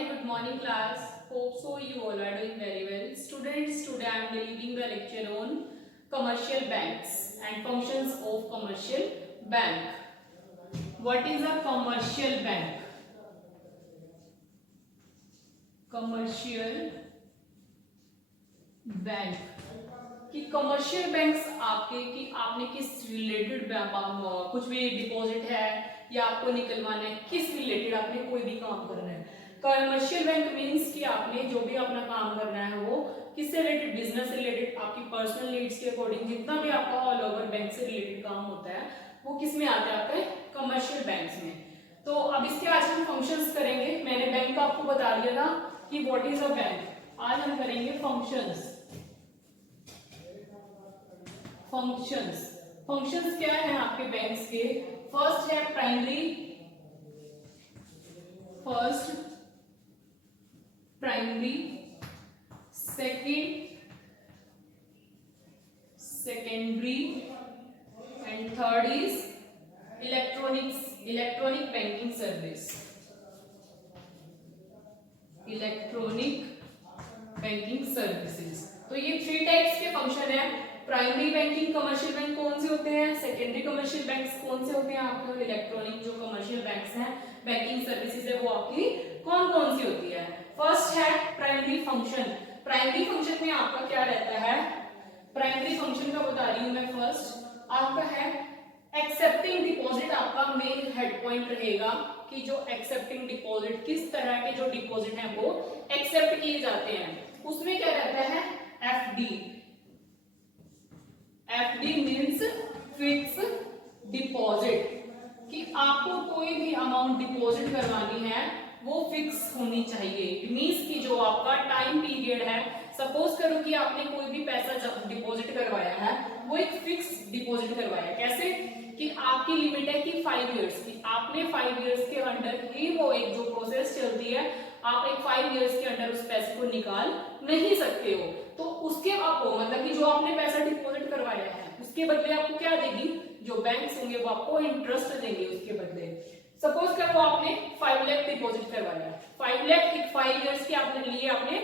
very good morning class. Hope so you all are doing very well. Students, today I am delivering the lecture on commercial banks and functions of commercial bank. What is a commercial bank? Commercial bank कि commercial banks आपके कि आपने किस related कुछ भी deposit है या आपको निकलवाना है, किस रिलेटेड आपने कोई भी काम करना है. कमर्शियल बैंक मींस कि आपने जो भी अपना काम करना है वो किससे रिलेटेड, बिजनेस रिलेटेड, आपकी पर्सनल नीड्स के अकॉर्डिंग जितना भी आपका ऑल ओवर बैंक से रिलेटेड काम होता है वो किस में आता है, आपके कमर्शियल बैंक्स में. तो अब इसके आज हम फंक्शंस करेंगे. मैंने बैंक का आपको बता दिया था कि व्हाट इज अ बैंक. आज हम करेंगे फंक्शंस. फंक्शंस क्या है आपके बैंक्स के. फर्स्ट है primary, secondary and third is electronic banking service. Electronic banking services. तो ये थ्री टाइप्स के फंक्शन है. प्राइमरी बैंकिंग कमर्शियल बैंक कौन से होते हैं, सेकेंडरी कमर्शियल बैंक्स कौन से होते हैं आपके, इलेक्ट्रॉनिक जो कमर्शियल बैंक्स हैं बैंकिंग सर्विसेज है वो आपकी कौन कौन सी होती है. फर्स्ट है प्राइमरी फंक्शन. प्राइमरी फंक्शन में आपका क्या रहता है, प्राइमरी फंक्शन का बता रही हूं मैं. फर्स्ट आपका है एक्सेप्टिंग डिपॉजिट. आपका मेन हेड पॉइंट रहेगा कि जो एक्सेप्टिंग डिपॉजिट, किस तरह के जो डिपॉजिट हैं वो एक्सेप्ट किए जाते हैं. उसमें क्या रहता है FD. FD means fix deposit, कि आपको कोई भी अमाउंट डिपॉजिट करवानी है वो फिक्स होनी चाहिए. मीन्स कि जो आपका टाइम पीरियड है, सपोज करो कि आपने कोई भी पैसा जब डिपॉजिट करवाया है वो एक फिक्स डिपॉजिट करवाया. कैसे कि आपकी लिमिट है कि 5 इयर्स की. आपने 5 इयर्स के अंडर ही वो एक जो प्रोसेस चलती है, आप एक 5 इयर्स के अंडर उस पैसे को निकाल नहीं सकते हो. तो उसके आपको मतलब कि जो आपने पैसा डिपॉजिट करवाया है उसके बदले आपको क्या देगी, जो बैंक्स होंगे वो आपको इंटरेस्ट देंगे उसके बदले. सपोज करो आपने 5 लाख डिपॉजिट करवाया. 5 लाख एक 5 इयर्स के आपने लिए, आपने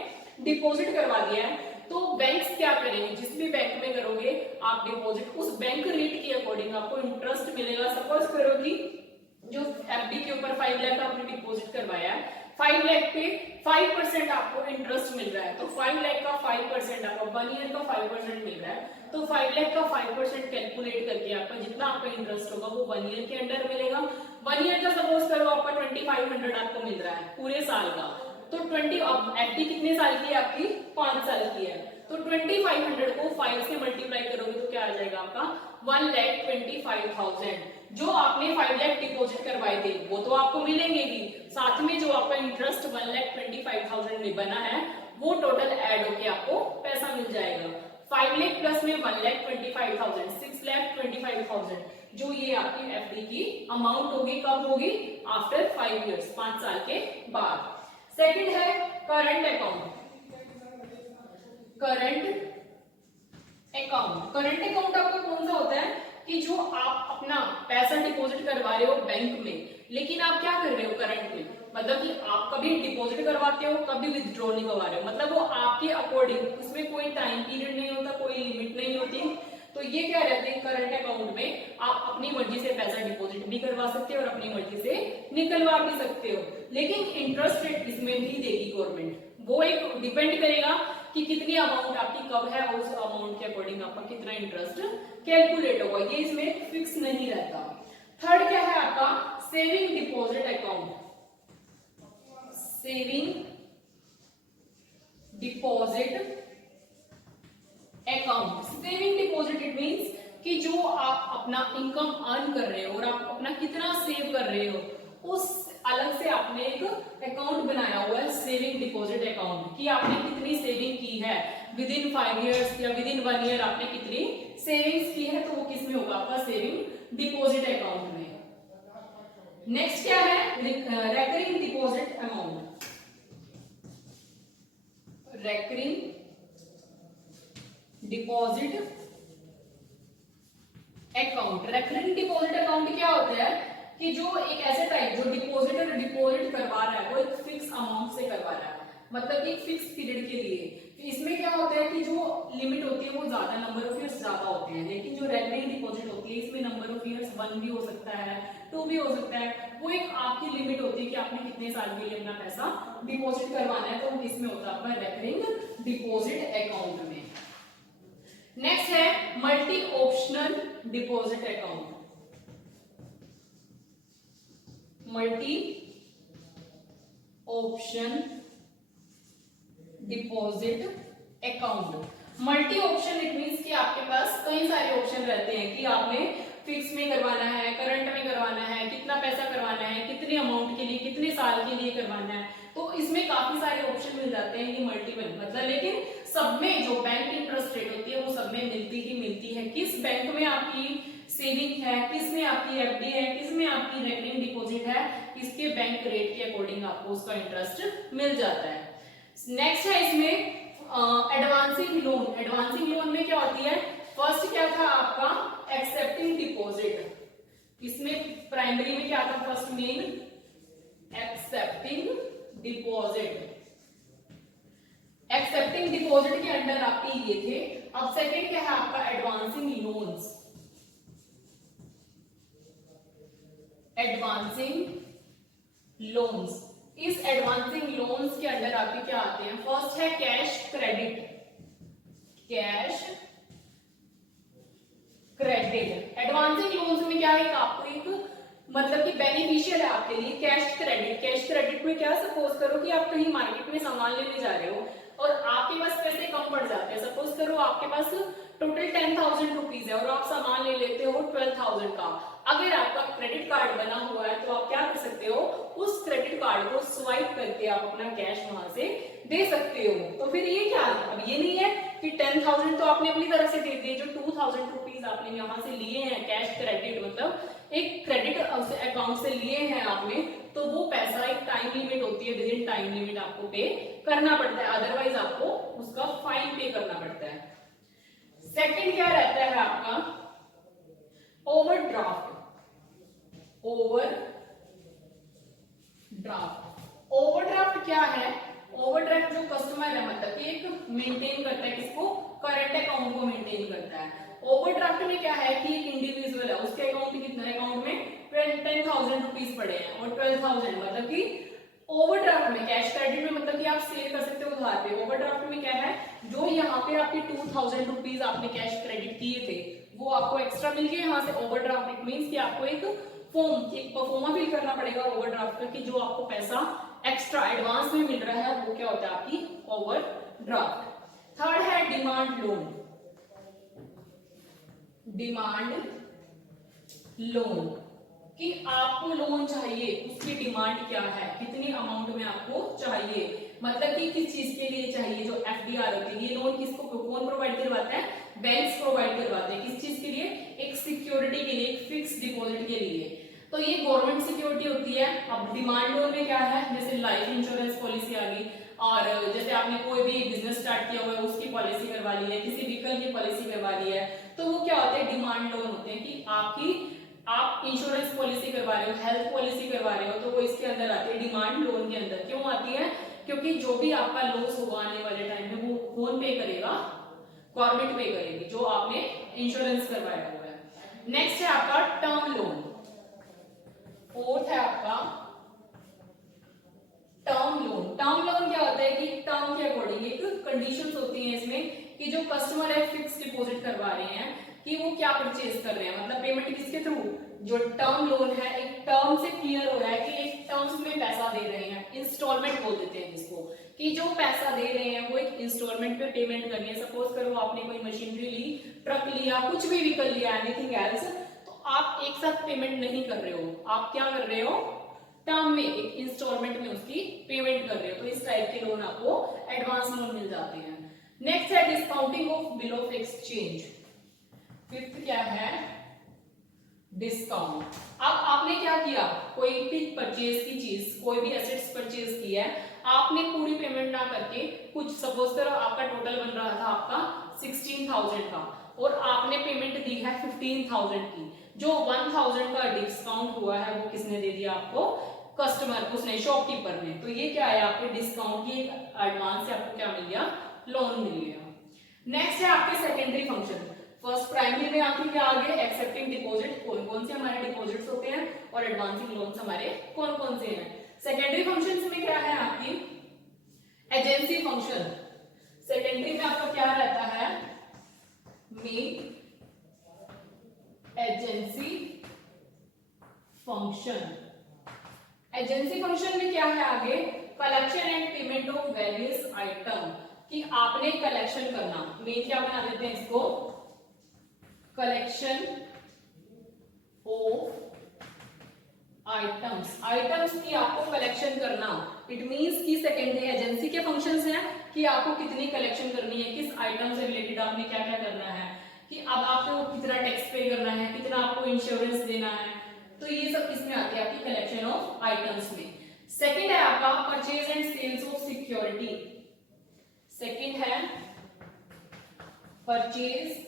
डिपॉजिट करवा दिया है. तो बैंक्स क्या करेंगे, जिस भी बैंक में करोगे आप डिपॉजिट, उस बैंक रेट के अकॉर्डिंग आपको इंटरेस्ट मिलेगा. सपोज करो कि जो एफडी के ऊपर 5 लाख आपने डिपॉजिट करवाया है, 5 लाख पे 5% आपको इंटरेस्ट मिल रहा है. तो 5 लाख का 5% आपको 1 ईयर का 5% मिल रहा है. तो 5 लाख का 5% कैलकुलेट करके आपका जितना आपका इंटरेस्ट होगा वो 1 ईयर के अंडर मिलेगा. 1 ईयर का सपोज करो आपका 2500 आपको मिल रहा है पूरे साल का. तो 20 अब एफडी कितने साल की है आपकी, 5 साल की है. तो 2500 को 5 से मल्टीप्लाई करोगे तो क्या आ जाएगा आपका 1,25,000. जो आपने 5 लाख डिपॉजिट करवाए थे वो तो आपको मिलेंगे ही, साथ में जो आपका इंटरेस्ट 1,25,000 में बना है वो टोटल ऐड होके आपको पैसा मिल जाएगा. 5 लाख प्लस में 1,25,000, 6,25,000 जो ये आपकी एफडी की अमाउंट होगी. कब होगी, आफ्टर 5 इयर्स, 5 साल के बाद. सेकंड है करंट अकाउंट. करंट अकाउंट आपका कौन सा होता है कि जो आप अपना पैसा डिपॉजिट करवा रहे हो बैंक में, लेकिन आप क्या कर रहे हो करंट में, मतलब कि आप कभी डिपॉजिट करवाते हो कभी विथड्रॉ नहीं करवा रहे हो. मतलब वो आपके अकॉर्डिंग, उसमें कोई टाइम पीरियड नहीं होता, कोई लिमिट नहीं होती. तो ये क्या रहते हैं करंट अकाउंट में, आप अपनी मर्जी से पैसा डिपॉजिट भी करवा सकते हो और अपनी मर्जी से निकलवा भी सकते हो. लेकिन इंटरेस्ट रेट इसमें भी देगी गवर्नमेंट. वो एक डिपेंड करेगा कि कितनी अमाउंट आपकी कब है और उस अमाउंट के अकॉर्डिंग आपका कितना इंटरेस्ट कैलकुलेट होगा. ये इसमें फिक्स नहीं रहता. थर्ड क्या है आपका saving deposit account. Saving deposit account. Saving deposit it means कि जो आप अपना इनकम अर्न कर रहे हो और आप अपना कितना सेव कर रहे हो, उस अलग से आपने एक अकाउंट बनाया हुआ है सेविंग डिपॉजिट अकाउंट, कि आपने कितनी सेविंग की है विद इन 5 इयर्स या विद इन 1 ईयर आपने कितनी सेविंग्स की है, तो वो किस में होगा आपका सेविंग डिपॉजिट अकाउंट में. नेक्स्ट क्या है recurring deposit amount. Recurring deposit account. Recurring deposit account क्या होता है कि जो एक ऐसे टाइप जो डिपॉजिटर डिपॉजिट करवा रहा है वो एक फिक्स अमाउंट से मतलब कि फिक्स पीरियड के लिए। तो इसमें क्या होता है कि जो लिमिट होती है वो ज्यादा, नंबर ऑफ ईयर्स ज्यादा होते हैं, लेकिन जो रेकरिंग डिपॉजिट होती है इसमें नंबर ऑफ ईयर्स 1 भी हो सकता है, 2 भी हो सकता है। वो एक आपकी लिमिट होती है कि आपने कितने साल के लिए अपना पैसा डिपॉजिट करवाना है, तो वो किसमें होता है, आपका रेकरिंग डिपॉजिट अकाउंट में। नेक्स्ट है multi optional deposit account. Multi option deposit account. Multi option it means कि आपके पास कई सारे ऑप्शन रहते हैं कि आपने फिक्स में करवाना है, करंट में करवाना है, कितना पैसा करवाना है, कितने अमाउंट के लिए, कितने साल के लिए करवाना है। तो इसमें काफी सारे ऑप्शन मिल जाते हैं, ये मल्टीपल मतलब, लेकिन सब में जो बैंक इंटरेस्ट रेट होती है वो सब में मिलती ही मिलती है। किस बैंक में आपकी सेविंग है, किस में आपकी एफडी है, किस में आपकी रेकरिंग डिपॉजिट है, इसके बैंक रेट के अकॉर्डिंग आपको उसका इंटरेस्ट मिल जाता है। नेक्स्ट है इसमें एडवांसिंग लोन। एडवांसिंग लोन में क्या होती है, फर्स्ट क्या था आपका एक्सेप्टिंग डिपॉजिट। इसमें प्राइमरी में क्या था, first main accepting deposit. Accepting deposit के अंडर आपके ये थे। अब सेकंड क्या है आपका एडवांसिंग लोन्स। एडवांसिंग लोन्स, इस एडवांसिंग लोन्स के अंडर आपके क्या आते हैं, फर्स्ट है cash credit. Cash credit advancing loans में क्या है, आपको एक मतलब कि बेनिफिशियल है आपके लिए कैश क्रेडिट। कैश क्रेडिट में क्या, सपोज करो कि आप कहीं मार्केट में सामान लेने जा रहे हो और आपके पास पैसे कम पड़ जाते हैं। सपोज करो आपके पास टोटल 10,000 रुपीज है और आप सामान ले लेते हो 12,000 का। अगर आपका क्रेडिट कार्ड बना हुआ है तो आप क्या कर सकते हो, उस क्रेडिट कार्ड को स्वाइप करके आप अपना कैश वहां से दे सकते हो। तो फिर ये क्या है, अब ये नहीं है कि 10,000 तो आपने अपनी तरफ से दे दिए, जो 2,000 रुपीज आपने यहाँ से लिए हैं कैश क्रेडिट मतलब एक क्रेडिट अकाउंट से लिए हैं आपने, तो वो पैसा एक टाइम लिमिट होती है, विद इन टाइम लिमिट आपको पे करना पड़ता है, अदरवाइज आपको उसका फाइन पे करना पड़ता है। सेकंड क्या रहता है आपका ओवरड्राफ्ट। ओवरड्राफ्ट क्या है, ओवरड्राफ्ट जो कस्टमर है मतलब कि एक मेंटेन करता है, किसको, करंट अकाउंट को मेंटेन करता है। ओवरड्राफ्ट में क्या है कि एक इंडिविजुअल है, उसके अकाउंट में कितना, अकाउंट में 10,000 रुपीज पड़े हैं और 12,000 मतलब कि ओवरड्राफ्ट में, कैश क्रेडिट में मतलब कि आप सेल कर सकते हो उधार पे। ओवरड्राफ्ट में क्या है, जो यहाँ पे आपके 2,000 रुपीज आपने कैश क्रेडिट किए थे वो आपको एक्स्ट्रा मिल गए यहाँ से। ओवरड्राफ्ट इट मींस कि आपको एक परफॉर्मा फिल करना पड़ेगा ओवरड्राफ्ट का, कि जो आपको पैसा एक्स्ट्रा एडवांस में मिल रहा है वो क्या होता है आपकी ओवरड्राफ्ट। थर्ड है डिमांड लोन। डिमांड लोन कि आपको लोन चाहिए, उसकी डिमांड क्या है, कितनी अमाउंट में आपको चाहिए, मतलब कि किस चीज के लिए चाहिए। जो एफडीआर होती है, ये लोन किसको कौन प्रोवाइड करवाता है, बैंक्स प्रोवाइड करवाते हैं। किस चीज के लिए, एक सिक्योरिटी के लिए, एक फिक्स डिपॉजिट के लिए। तो ये गवर्नमेंट सिक्योरिटी होती है। अब डिमांड लोन में क्या है, जैसे लाइफ इंश्योरेंस पॉलिसी आ गई, और जैसे आपने कोई भी बिजनेस स्टार्ट किया हुआ है उसकी पॉलिसी करवा ली है, किसी व्हीकल की पॉलिसी करवा ली है, तो वो क्या होते हैं, डिमांड लोन होते हैं। कि आप इंश्योरेंस पॉलिसी करवा रहे हो, हेल्थ पॉलिसी करवा रहे हो, तो वो इसके अंदर आती है, डिमांड लोन के अंदर। क्यों आती है, क्योंकि जो भी आपका लॉस होगा आने वाले टाइम में वो कौन पे करेगा, गवर्नमेंट पे करेगी, जो आपने इंश्योरेंस करवाया हुआ है। नेक्स्ट है आपका टर्म लोन। फोर्थ है आपका टर्म लोन। टर्म लोन क्या होता है कि टर्म के अकॉर्डिंग एक कंडीशंस होती हैं इसमें, कि जो कस्टमर है फिक्स डिपॉजिट करवा रहे हैं कि वो क्या परचेज कर रहे हैं, मतलब पेमेंट किसके थ्रू, जो टर्म लोन है एक टर्म से क्लियर हो रहा है कि एक टर्म्स में पैसा दे रहे हैं, इंस्टॉलमेंट बोल देते हैं जिसको, कि जो पैसा दे रहे हैं वो एक इंस्टॉलमेंट पे पेमेंट करनी है। सपोज करो आपने कोई मशीनरी ली, ट्रक लिया, कुछ भी व्हीकल लिया, एनीथिंग एल्स, तो आप एक साथ पेमेंट नहीं कर रहे हो, आप क्या कर रहे हो, टर्म में एक इंस्टॉलमेंट में उसकी पेमेंट कर रहे हो। तो इस टाइप के लोन आपको एडवांस लोन मिल जाते हैं। नेक्स्ट है discounting of bill of exchange. Fifth क्या है, डिस्काउंट। अब आपने क्या किया, कोई भी परचेज की चीज, कोई भी एसेट्स परचेज की है, आपने पूरी पेमेंट ना करके कुछ, सपोज करो आपका टोटल बन रहा था आपका 16,000 का और आपने पेमेंट दी है 15,000 की, जो 1,000 का डिस्काउंट हुआ है वो किसने दे दिया आपको, कस्टमर को, उसने शॉपकीपर ने। तो ये क्या है आपके डिस्काउंट की एडवांस से आपको क्या मिल गया, लोन मिल गया। नेक्स्ट है आपके सेकेंडरी फंक्शन। फर्स्ट प्राइमरी में आपके क्या आ गए, एक्सेप्टिंग डिपॉजिट, कौन कौन से हमारे डिपॉजिट्स होते हैं और एडवांसिंग लोन्स हमारे कौन कौन से हैं। सेकेंडरी फंक्शंस में क्या है आपकी एजेंसी फंक्शन। सेकेंडरी में आपका क्या रहता है, main agency function. Agency function में क्या है आगे, collection and payment of various item, कि आपने कलेक्शन करना, मेन क्या बना देते हैं इसको, कलेक्शन ऑफ आइटम्स, आइटम्स की आपको कलेक्शन करना। इट मींस कि सेकेंडरी एजेंसी के फंक्शंस हैं कि आपको कितनी कलेक्शन करनी है, किस आइटम से रिलेटेड आपने क्या क्या करना है, कि अब आपको कितना टैक्स पे करना है, कितना आपको इंश्योरेंस देना है। तो ये सब किसमें आती है, आपकी कलेक्शन ऑफ आइटम्स में। सेकंड है आपका purchase and sales of security. Second है purchase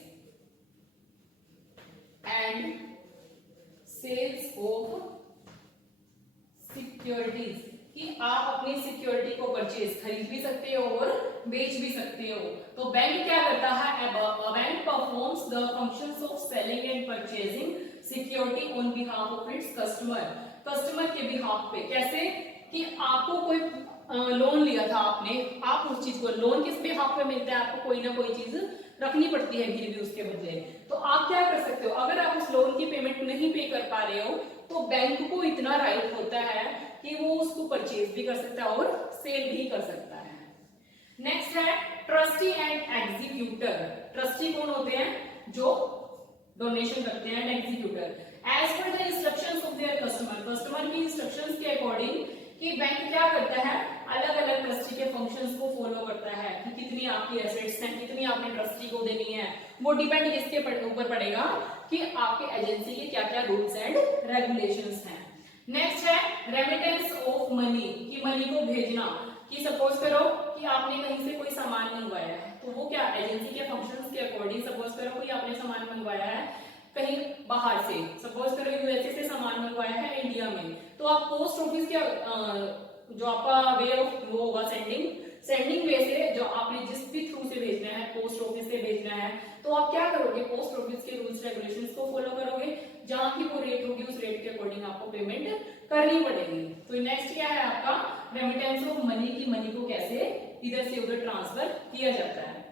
and sales of securities, कि आप अपनी सिक्योरिटी को परचेज खरीद भी सकते हो और बेच भी सकते हो। तो बैंक क्या करता है, bank performs the functions of selling and purchasing security on behalf of its customer, customer के बिहाफ पे। कैसे, कि आपको कोई लोन लिया था आपने, आप उस चीज को, लोन किस बिहाफ पे मिलता है, आपको कोई ना कोई चीज रखनी पड़ती है गिरवी उसके बदले। तो आप क्या कर सकते हो, अगर आप उस लोन की पेमेंट नहीं पे कर पा रहे हो तो बैंक को इतना राइट होता है कि वो उसको परचेज भी कर सकता है और सेल भी कर सकता है। नेक्स्ट है ट्रस्टी एंड एग्जीक्यूटर। ट्रस्टी कौन होते हैं, जो डोनेशन करते हैं, and executor as per the instructions of their customer, customer की इंस्ट्रक्शंस के अकॉर्डिंग, कि बैंक क्या करता है, अलग अलग ट्रस्टी के फंक्शंस को फॉलो करता है, कि कितनी आपकी एसेट्स हैं, कितनी आपने ट्रस्टी को देनी है। वो डिपेंड किसके ऊपर पड़ेगा, कि आपके एजेंसी के क्या क्या रूल्स एंड रेगुलेशंस हैं। नेक्स्ट है रेमिटेंस ऑफ मनी, कि मनी को भेजना, कि सपोज करो कि आपने कहीं से कोई सामान मंगवाया है, तो वो क्या एजेंसी के फंक्शंस के अकॉर्डिंग, सपोज करो कोई आपने सामान मंगवाया है कहीं बाहर से, सपोज करो यूएसए से सामान मंगवाया है इंडिया में, तो आप पोस्ट ऑफिस के जो आपका वे ऑफ वो होगा सेंडिंग वे से, जो आपने जिस भी थ्रू से भेजना है, पोस्ट ऑफिस से भेजना है, तो आप क्या करोगे, पोस्ट ऑफिस के रूल्स रेगुलेशंस को फॉलो करोगे, जहां की वो रेट होगी उस रेट के अकॉर्डिंग आपको पेमेंट करनी पड़ेगी। तो नेक्स्ट क्या है आपका रेमिटेंस ऑफ मनी, की मनी को कैसे इधर से उधर ट्रांसफर किया जाता है।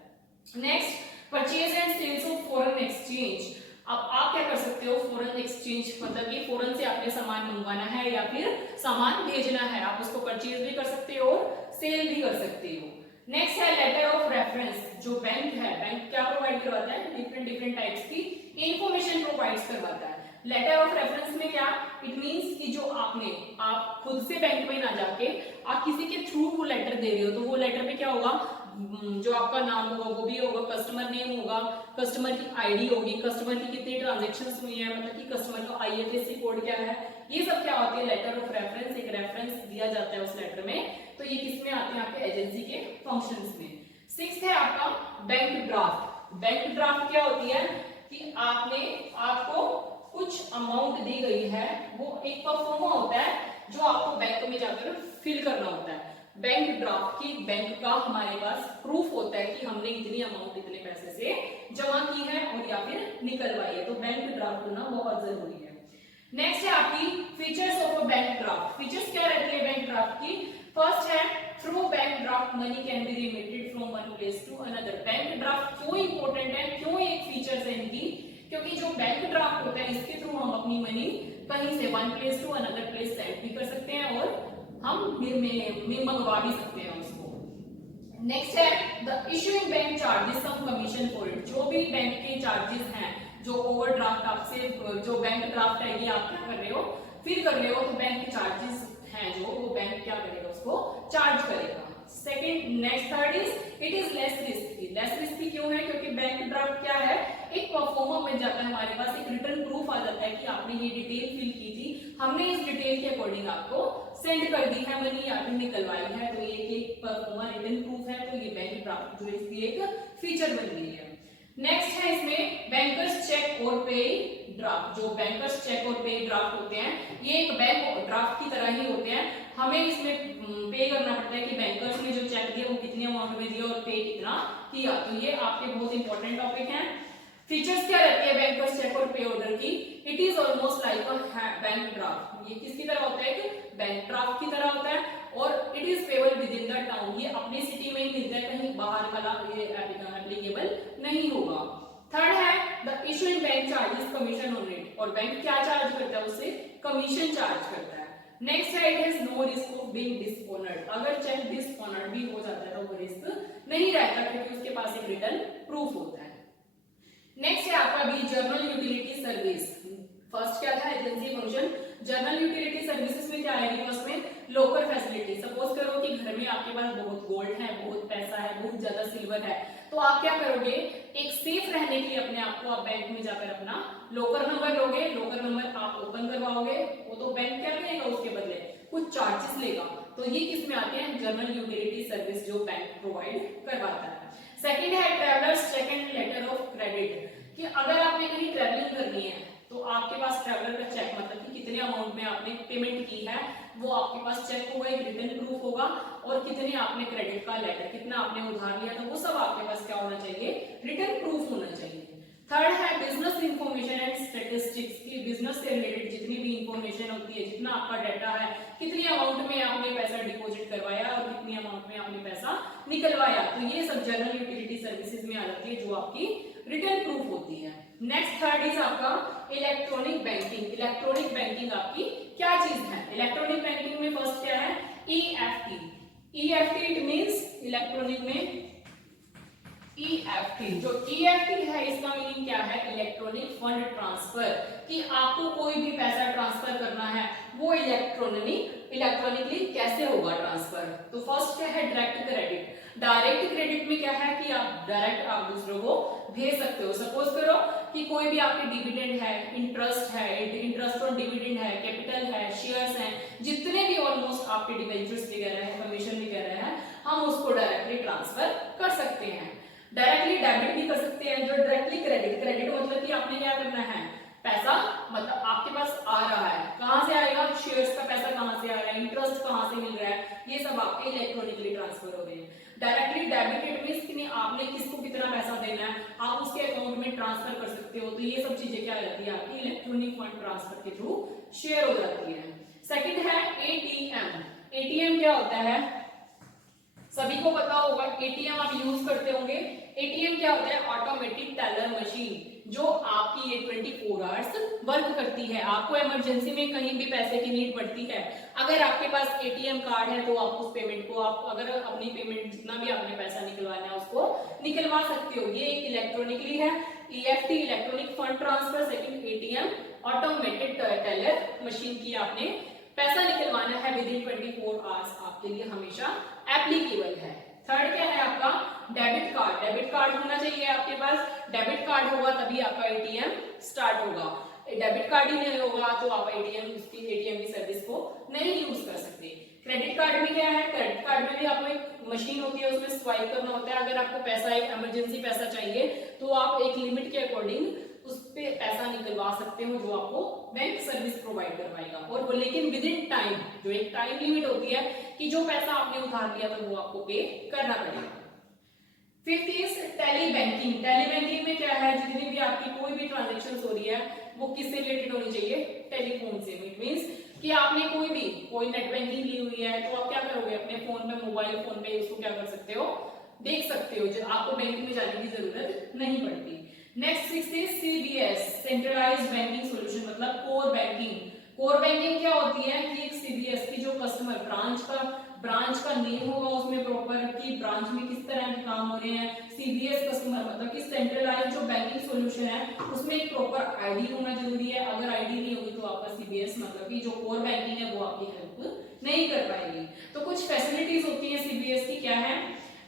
Next purchase and sales of foreign exchange. अब आप क्या कर सकते हो, फॉरेन एक्सचेंज मतलब कि फॉरेन से आपने सामान मंगवाना है या फिर सामान भेजना है, आप उसको परचेज भी कर सकते हो और सेल भी कर सकते हो। नेक्स्ट है लेटर ऑफ रेफरेंस। जो बैंक है, बैंक क्या प्रोवाइड करवाता है, डिफरेंट टाइप्स की इंफॉर्मेशन प्रोवाइड करवाता है। लेटर ऑफ रेफरेंस में क्या, इट मींस कि जो आप खुद से बैंक में ना जाके आप किसी के थ्रू वो लेटर दे रहे हो, तो वो लेटर में क्या होगा, जो आपका नाम होगा वो भी होगा, कस्टमर नेम होगा, कस्टमर की आईडी होगी, कस्टमर की कितनी ट्रांजैक्शंस हुई है, मतलब कि कस्टमर का आईएफएससी कोड क्या है, ये सब क्या होती है लेटर ऑफ रेफरेंस। एक रेफरेंस दिया जाता है उस लेटर में, तो ये किसमें आते हैं, आपके एजेंसी के फंक्शंस में। सिक्स्थ है आपका बैंक ड्राफ्ट। बैंक ड्राफ्ट क्या होती है, कि आपको कुछ अमाउंट दी गई है, वो एक परफॉर्मा होता है जो आपको बैंक में जाकर फिल करना होता है। बैंक ड्राफ्ट की बैंक का हमारे पास प्रूफ होता है कि हमने इतनी अमाउंट इतने पैसे से जमा की है और या फिर निकलवाई है, तो बैंक ड्राफ्ट होना बहुत जरूरी है। नेक्स्ट है आपकी features of a bank draft. Features क्या रहती है बैंक ड्राफ्ट की, फर्स्ट है through bank draft money can be remitted from one place to another. Bank draft क्यों इंपॉर्टेंट है, क्यों एक फीचर्स है इनकी, क्योंकि जो बैंक ड्राफ्ट होता है इसके थ्रू हम अपनी मनी कहीं से one place to another place send भी कर सकते हैं और हम मंगवा भी सकते हैं उसको। नेक्स्ट है the issuing bank charges some commission for it. जो भी बैंक के चार्जेस हैं, जो ओवरड्राफ्ट आपसे, जो बैंक ड्राफ्ट है ये आप क्या कर रहे हो, फिल कर रहे हो, तो बैंक के चार्जेस हैं जो वो बैंक क्या करेगा, उसको चार्ज करेगा। Second next third is it is less risky. Less risky क्यों है, क्योंकि बैंक ड्राफ्ट क्या है, एक परफॉर्मा मिल जाता है हमारे पास, एक रिटर्न प्रूफ आ जाता है कि आपने ये डिटेल फिल की थी, हमने इस डिटेल के अकॉर्डिंग आपको सेंड कर दी है मनी या फिर निकलवाई है, तो ये एक परफॉर्मा रिटर्न प्रूफ है, तो ये बैंक ड्राफ्ट जो इसकी एक फीचर बन गई है। नेक्स्ट है इसमें बैंकर्स चेक और पे ड्राफ्ट, जो बैंकर्स चेक और पे ड्राफ्ट होते हैं, ये एक बैंक ड्राफ्ट की तरह ही होते हैं। हमें इसमें पे करना पड़ता है कि बैंकर्स ने जो चेक दिया वो कितने अमाउंट में दिया और पे कितना किया। तो ये आपके बहुत इंपॉर्टेंट टॉपिक हैं। फीचर्स क्या रहती है बैंकर्स चेक और पे ऑर्डर की? It is almost like a bank draft. ये किसकी तरह होता है? कि बैंक ड्राफ्ट की तरह होता है और it is payable with in the town. ये अपनी सिटी में ही मिलता है, कहीं बाहर वाला ये एप्लीकेबल नहीं होगा। थर्ड है the issuing bank charges commission on it, और बैंक क्या चार्ज करता है? उससे कमीशन चार्ज करता है। नेक्स्ट है it has no risk of being dishonoured. अगर चेक डिसऑनर्ड भी हो जाता है तो वो रिस्क नहीं रहता, क्योंकि उसके पास एक रिटर्न प्रूफ होता है। नेक्स्ट है आपका B general utility service. First क्या था? Agency function. General utility services में क्या आएगी? फर्स्ट में लोकर फैसिलिटी। सपोज करो कि घर में आपके पास बहुत गोल्ड है, बहुत पैसा है, बहुत ज्यादा सिल्वर है, तो आप क्या करोगे? एक सेफ रहने के लिए अपने आप को आप बैंक में जाकर अपना लोकर नंबर लोगे, लोकर नंबर आप ओपन करवाओगे, वो तो बैंक क्या करेगा? उसके बदले कुछ चार्जेस लेगा। तो ये किस में आते हैं? जनरल यूटिलिटी सर्विस जो बैंक प्रोवाइड करवाता है। सेकंड है travellers cheque and later of credit, कि अगर आपने कहीं ट्रैवलिंग करनी है तो आपके पास ट्रैवलर का चेक, मतलब कि कितने अमाउंट में आपने पेमेंट की है, वो आपके पास चेक होगा, एक रिटर्न प्रूफ होगा, और कितने आपने क्रेडिट का लेटर, कितना आपने उधार लिया था, वो सब आपके पास क्या होना चाहिए? रिटर्न प्रूफ होना चाहिए। थर्ड है बिजनेस इंफॉर्मेशन एंड स्टैटिस्टिक्स, की बिजनेस से रिलेटेड जितनी भी इंफॉर्मेशन होती है, जितना आपका डाटा है, कितनी अमाउंट में आपने पैसा डिपॉजिट करवाया और कितनी अमाउंट में आपने पैसा निकलवाया, तो ये सब जनरल यूटिलिटी सर्विसेज में आ जाती है, जो आपकी रिटर्न प्रूफ होती है। नेक्स्ट थर्ड इज आपका इलेक्ट्रॉनिक बैंकिंग। इलेक्ट्रॉनिक बैंकिंग आपकी क्या चीज है? इलेक्ट्रॉनिक बैंकिंग में फर्स्ट क्या है? EFT। EFT it means electronic में EFT। जो EFT है इसका मीनिंग क्या है? इलेक्ट्रॉनिक फंड ट्रांसफर, कि आपको कोई भी पैसा ट्रांसफर करना है वो इलेक्ट्रॉनिकली कैसे होगा ट्रांसफर? तो फर्स्ट क्या है? Direct credit. डायरेक्ट क्रेडिट में क्या है कि आप डायरेक्ट आप दूसरों को भेज सकते हो। सपोज करो कि कोई भी आपके डिविडेंड है, इंटरेस्ट है, इंटरेस्ट ऑन डिविडेंड है, कैपिटल है, शेयर्स हैं, जितने भी ऑलमोस्ट आपके डिवेंचर्स वगैरह है, कमीशन वगैरह है, हम उसको डायरेक्टली ट्रांसफर कर सकते हैं। डायरेक्टली डेबिट भी कर सकते हैं। जो डायरेक्टली क्रेडिट, क्रेडिट मतलब कि आपने क्या करना है? पैसा, मतलब आपके पास आ रहा है, कहां से आएगा? शेयर्स का पैसा कहां से आ रहा है, इंटरेस्ट कहां से मिल रहा है, ये सब आपके इलेक्ट्रॉनिकली ट्रांसफर हो रहे हैं। डायरेक्टली डेबिटेड मींस कि आपने किसको कितना पैसा देना है, आप उसके अकाउंट में ट्रांसफर कर सकते हो। तो ये सब चीजें क्या हो जाती है? आपकी इलेक्ट्रॉनिक फंड ट्रांसफर के थ्रू शेयर हो जाती है। सेकंड है ATM। ATM क्या होता है? सभी को पता होगा, ATM आप यूज करते होंगे। ATM क्या होता है? ऑटोमेटिक टेलर मशीन, जो आपकी ये 24 आवर्स वर्क करती है। आपको इमरजेंसी में कहीं भी पैसे की नीड पड़ती है, अगर आपके पास ATM कार्ड है तो आप उस पेमेंट को, आप अगर अपनी पेमेंट जितना भी आपने पैसा निकलवाना है उसको निकलवा सकते हो। ये एक इलेक्ट्रॉनिकली है, EFT electronic fund transfer. Second ATM automated teller machine, की आपने पैसा निकलवाना है विद इन 24 आवर्स, आपके लिए हमेशा एप्लीकेबल है। थर्ड क्या है आपका? Debit card. डेबिट कार्ड होना चाहिए आपके पास। डेबिट कार्ड होगा तभी आपका ATM स्टार्ट होगा। डेबिट कार्ड ही नहीं होगा तो आप ATM की सर्विस को नहीं यूज कर सकते। क्रेडिट कार्ड में क्या है? क्रेडिट कार्ड में भी आपको एक मशीन होती है, उसमें स्वाइप करना होता है। अगर आपको पैसा, एक इमरजेंसी पैसा चाहिए, तो आप एक लिमिट के अकॉर्डिंग उस पे पैसा निकलवा सकते हो, जो आपको बैंक सर्विस प्रोवाइड करवाएगा। और वो लेकिन विद इन टाइम, जो एक टाइम लिमिट होती है कि जो पैसा आपने उधार लिया तो वो आपको पे करना पड़ेगा। Fifth is tele banking. Tele banking में क्या है? जितनी भी आपकी कोई भी ट्रांजेक्शन हो रही है वो किससे रिलेटेड होनी चाहिए? टेलीफोन से। इट मींस कि आपने कोई नेट बैंकिंग ली हुई है तो आप क्या करोगे? अपने फोन पे, मोबाइल फोन पे उसको क्या कर सकते हो? देख सकते हो, जो आपको बैंक में जाने की जरूरत नहीं पड़ती। Next sixth is CBS centralised banking solution, मतलब कोर बैंकिंग। कोर बैंकिंग क्या होती है कि एक CBS की जो कस्टमर ब्रांच का नेम होगा उसमें प्रॉपर, कि ब्रांच में किस तरह के काम हो रहे हैं। CBS कस्टमर मतलब कि सेंट्रलाइज्ड जो बैंकिंग सॉल्यूशन है उसमें एक प्रॉपर ID होना जरूरी है। अगर ID नहीं होगी तो आपका CBS मतलब कि जो कोर बैंकिंग है वो आपकी हेल्प नहीं कर पाएगी। तो कुछ फैसिलिटीज होती है CBS की, क्या है?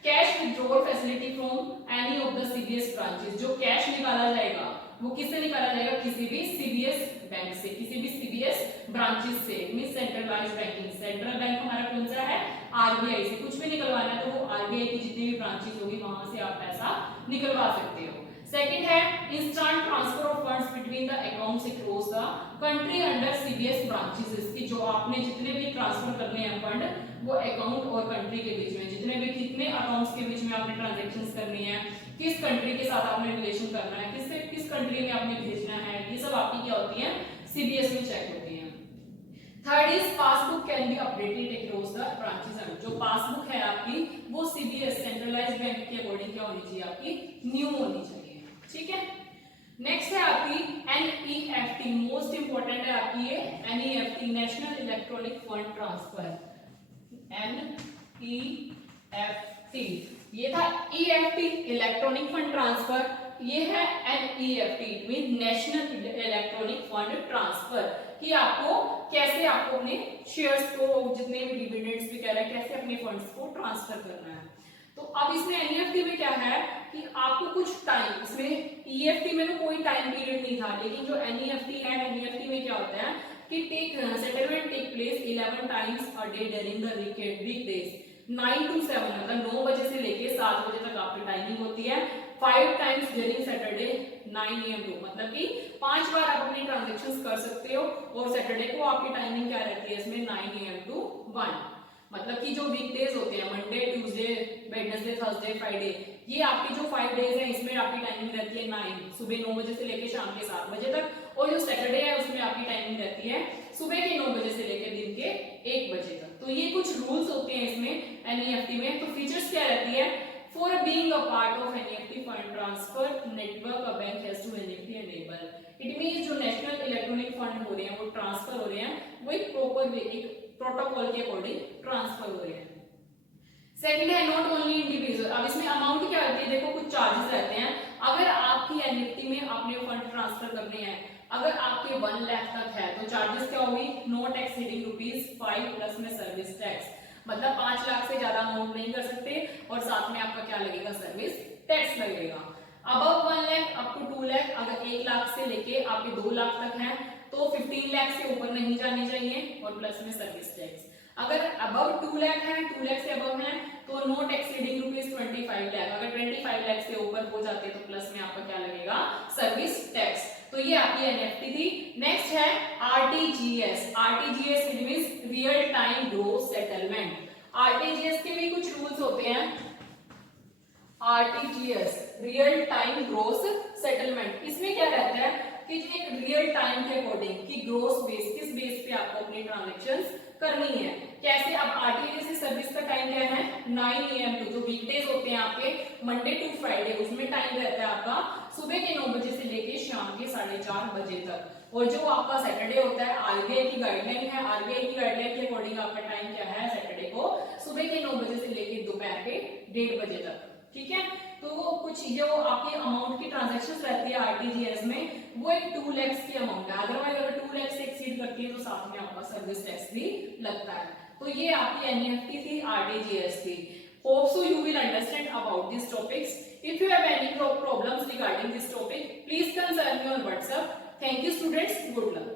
Cash withdrawal facility from any of the CBS branches. जो कैश निकाला जाएगा वो किससे निकाला जाएगा? किसी भी CBS बैंक से, किसी भी CBS ब्रांचेस से। Means centralised banking. Central bank हमारा कौन सा है? RBI से। कुछ भी निकलवाना है तो वो RBI की जितनी भी ब्रांचेस होगी वहां से आप पैसा निकलवा सकते हो। सेकंड है instant transfer of funds between the accounts across the country under CBS branches, कि जो आपने जितने भी ट्रांसफर करने हैं फंड वो अकाउंट और कंट्री के बीच में, जितने भी कितने अकाउंट्स के बीच में आपने ट्रांजैक्शंस करनी है, किस कंट्री के साथ आपने रिलेशन करना है, किस कंट्री में आपने भेजना है, ये सब आपकी क्या होती है सीबीएस में चेक होती है। Third is passbook can be updated across the branches. जो पासबुक है आपकी वो सीबीएस सेंट्रलाइज्ड बैंक के अकॉर्डिंग क्या होनी चाहिए, आपकी न्यू होनी चाहिए, ठीक है। नेक्स्ट है आपकी एनईएफटी, मोस्ट इंपोर्टेंट है आपकी ये NEFT, national electronic fund transfer, NEFT. ये था ईएफटी इलेक्ट्रॉनिक फंड ट्रांसफर, ये है NEFT mean national electronic fund transfer, कि आपको कैसे आपको अपने शेयर्स को, जितने भी डिविडेंड्स भी कह रहे हैं, कैसे अपने फंड्स को ट्रांसफर करना है। तो अब इसमें एनईएफटी में क्या है कि आपको कुछ टाइम, इसमें ईएफटी में तो कोई टाइम पीरियड नहीं था, लेकिन जो एनईएफटी है, एनईएफटी में क्या होता है कि settlement take place 11 times a day during the weekdays, 9 to 7 मतलब 9 बजे से लेके 7 बजे तक आपकी टाइमिंग होती है। 5 times during Saturday 9 AM to, मतलब कि 5 बार आप अपनी ट्रांजैक्शंस कर सकते हो, और सैटरडे को आपकी टाइमिंग क्या रहती है इसमें 9 AM to 1, मतलब कि जो वीकडेज होते हैं Monday, Tuesday, Wednesday, Thursday, Friday, ये आपके जो 5 डेज हैं इसमें आपकी टाइमिंग रहती है 9 सुबह 9 बजे से लेके शाम के 7 बजे तक, और जो सैटरडे है उसमें आपकी टाइमिंग रहती है सुबह के 9 बजे से लेकर दिन के 1 बजे तक। तो ये कुछ रूल्स होते हैं इसमें एनईएफटी में। तो फीचर्स क्या रहती है, for being a part of NEFT fund transfer network a bank has to NEFT enable, it means जो नेशनल इलेक्ट्रॉनिक फंड हो रहे हैं वो ट्रांसफर हो रहे हैं, वो एक प्रॉपर वे, एक प्रोटोकॉल के अकॉर्डिंग ट्रांसफर हो रहे हैं। सेकंड है नॉट ओनली इंडिविजुअल, अब इसमें अमाउंट क्या होती है, देखो कुछ चार्जेस रहते हैं। अगर आपकी एनईएफटी में आपने फंड ट्रांसफर करने हैं, अगर आपके 1 लाख तक है तो चार्जेस क्या होगी, नॉट एक्सीडिंग ₹5 प्लस में सर्विस टैक्स, मतलब 5 लाख से ज्यादा अमाउंट नहीं कर सकते, और साथ में आपका क्या लगेगा, सर्विस टैक्स लगेगा। Above 1 lakh up to 2 lakh, अगर 1 लाख से लेके आपके 2 लाख तक है तो 15 लाख से ऊपर नहीं जानी चाहिए, और प्लस में सर्विस टैक्स। अगर अबव 2 लाख है, 2 लाख से अबव है तो नॉट एक्सीडिंग ₹25 लाख, अगर 25 लाख से ऊपर हो जाते तो प्लस में आपका क्या लगेगा, सर्विस टैक्स। तो ये आपकी एनईएफटी थी। नेक्स्ट है RTGS, RTGS means real time gross settlement. RTGS के भी कुछ रूल्स होते हैं, RTGS real time gross settlement, इसमें क्या रहता है कि एक रियल टाइम के अकॉर्डिंग कि ग्रॉस बेस, किस बेस पे आपको अपनी ट्रांजैक्शंस करनी है, कैसे। अब आरटीजीएस सर्विस का टाइम क्या है 9 AM टू, जो वीकडेज होते हैं आपके मंडे टू फ्राइडे, उसमें टाइम रहता है आपका सुबह के 9 बजे से लेके शाम के 4:30 बजे तक, और जो आपका सैटरडे होता है आरबीआई की गाइडलाइन है, आरबीआई की गाइडलाइन के अकॉर्डिंग आपका टाइम क्या है सैटरडे को सुबह के 9 बजे से लेके दोपहर के 1:30 बजे तक, ठीक है। तो कुछ जो आपकी अमाउंट की ट्रांजैक्शंस रहती है आरटीजीएस में, वो एक 2 लाख की अमाउंट है, अदरवाइज अगर 2 लाख से एक्सीड करती है तो साथ में आपका सर्विस टैक्स भी लगता है। तो ये आपकी एनईएफटी थी, आरटीजीएस थी। Hope so you will understand about this topics. If you have any problems regarding this topic please concern me on WhatsApp. Thank you students, good luck.